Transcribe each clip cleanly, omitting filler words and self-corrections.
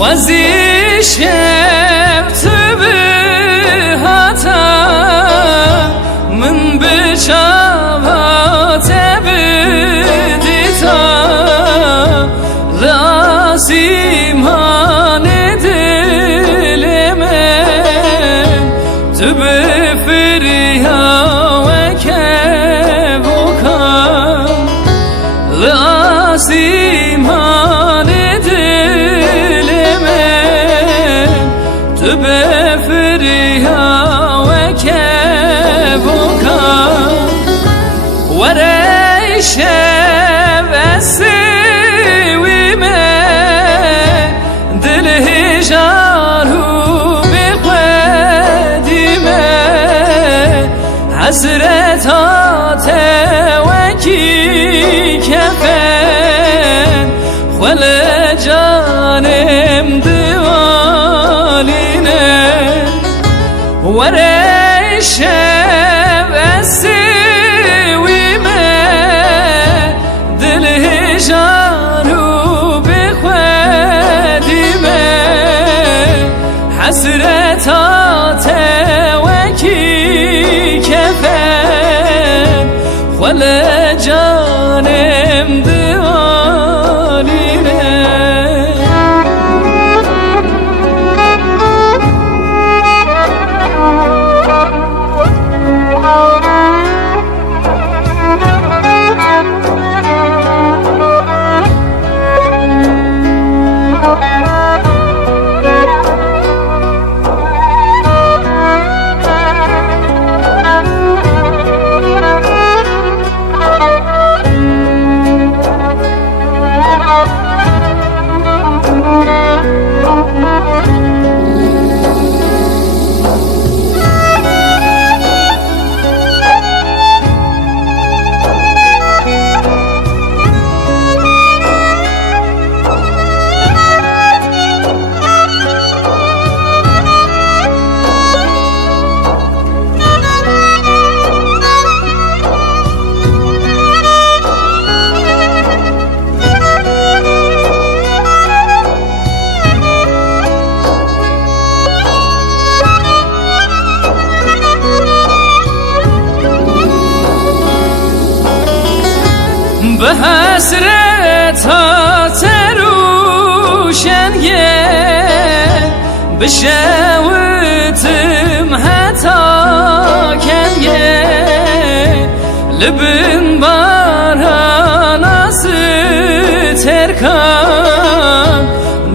وزی شفت به هاتا من بچاوات بدیتا لازیمان دل من تو بفریا و که بکن لازیمان دل من تو بفریا و که بکن ورشه وسوی من دل هجارو بقدیمه حسرتات وکی کفن خل جانم دوالینه ورشه وسوی من دل هجارو بخدیمه حسرتات وکی کفن خل جانم دوالینه به حسرتات روشنگه بشوتم حتا کنگه لبن باراناس ترکان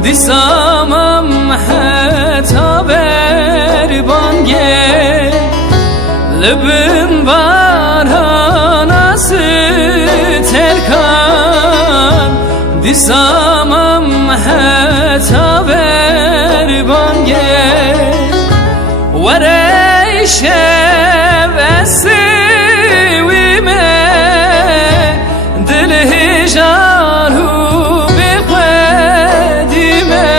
دیسامم حتا بربانگه لبن باراناس ترکان دیسامم حتا بربانگه ورشه وسوی من دل هجارو بقدیمه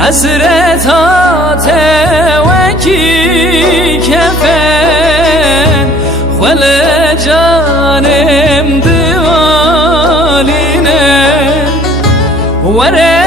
حسرتات وکی کفن خل جانم دوالینه ورشه